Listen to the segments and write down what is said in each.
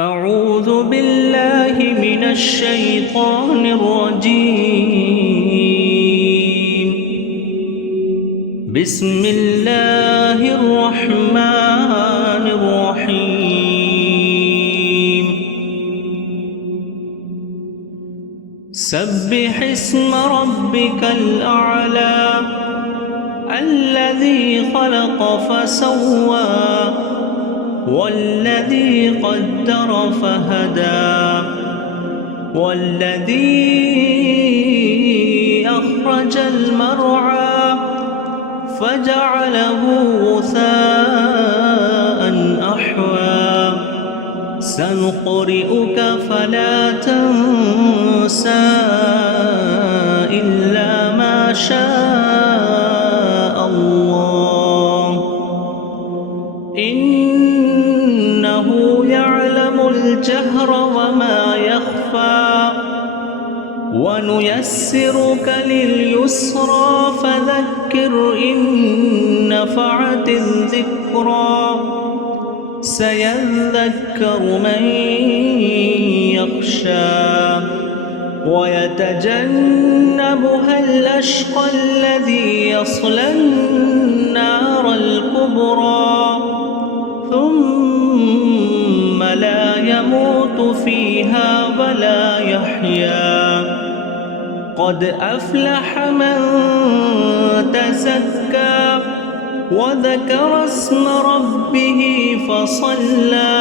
أعوذ بالله من الشيطان الرجيم. بسم الله الرحمن الرحيم. سبح اسم ربك الأعلى الذي خلق فسوى والذي قدر فهدى والذي أخرج المرعى فجعله غثاء أحوى سنقرئك فلا تنسى إلا ما شاء الله إنه يعلم الجهر وما يخفى ونيسرك لليسرى فذكر إن نفعت الذكرى سيذكر من يخشى ويتجنبها الأشقى الذي يصلى النار الكبرى ثم لا يموت فيها ولا يحيا قد أفلح من تزكى وذكر اسم ربه فصلى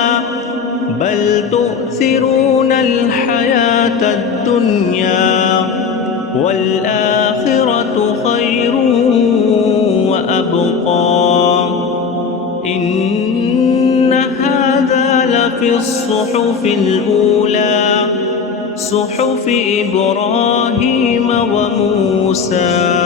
بل تؤثرون الحياة الدنيا والآخرة خير وأبقى إن هذا لفي الصحف الأولى صحف إبراهيم وموسى.